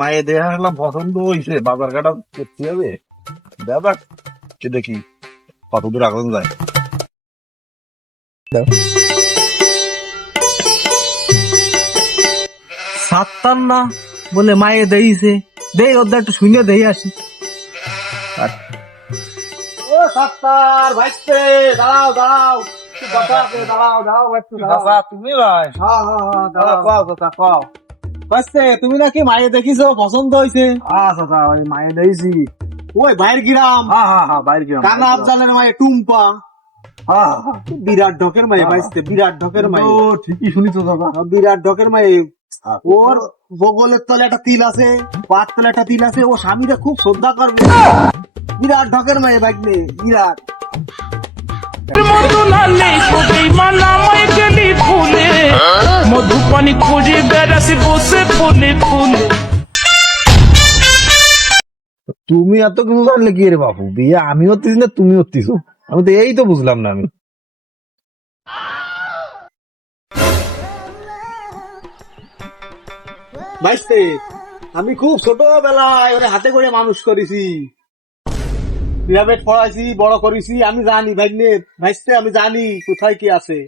মায়ে দেখা গেলাম পছন্দ হয়েছে, বাজার ঘাটা করতে হবে। দাদা কে দেখি কত দূর আগুন যায়। সাতটার না বলে মায়ে দেইছে, দেই ওদের একটু শুনে দেই আসি। ও সাত্তার ভাইস্তে, দাঁড়াও দাঁড়াও, একটু কথা আছে, দাঁড়াও দাঁড়াও একটু দাঁড়াও। তুমি ভাই? হ্যাঁ হ্যাঁ হ্যাঁ, দাঁড়াও কও। ভাইস্তে, তুমি নাকি মায়ে দেখিছো, পছন্দ হয়েছে? আচ্ছা ওই মায়ে দেখছি। ওই বাইর গ্রাম হ্যাঁ বাইরে গেলাম। কানা আফজালের মায়ে টুম্পা, হ্যাঁ বিরাট ঢকের মায়ে ভাইস্তে, বিরাট ঢকের মায়ে, ও ঠিকই শুনিস দাদা। বিরাট ঢকের মায়ে। ওর বগলের তলে একটা তিল আছে, পাত তলে একটা তিল আছে, ও স্বামীরা খুব শ্রদ্ধা করবে। বিরাট ঢকের মায়ে ভাগ্নে, বিরাট। মধু লালে কোথায় মানামায় গেলি ফুলে মধু পানি খুঁজে বেড়াছি বসে ফুলে ফুলে। তুমি এত কিছু জানলে কি রে বাপু? বিয়ে আমি হচ্ছিস না তুমি হচ্ছিস? আমি তো এই তো বুঝলাম না আমি। ভাইস্তে, আমি খুব ছোটবেলায় ওরে হাতে করে মানুষ করেছি, প্রাইভেট পড়াইছি, বড় করেছি, আমি জানি ভাগ্নে, ভাইস্তে আমি জানি কোথায় কি আছে।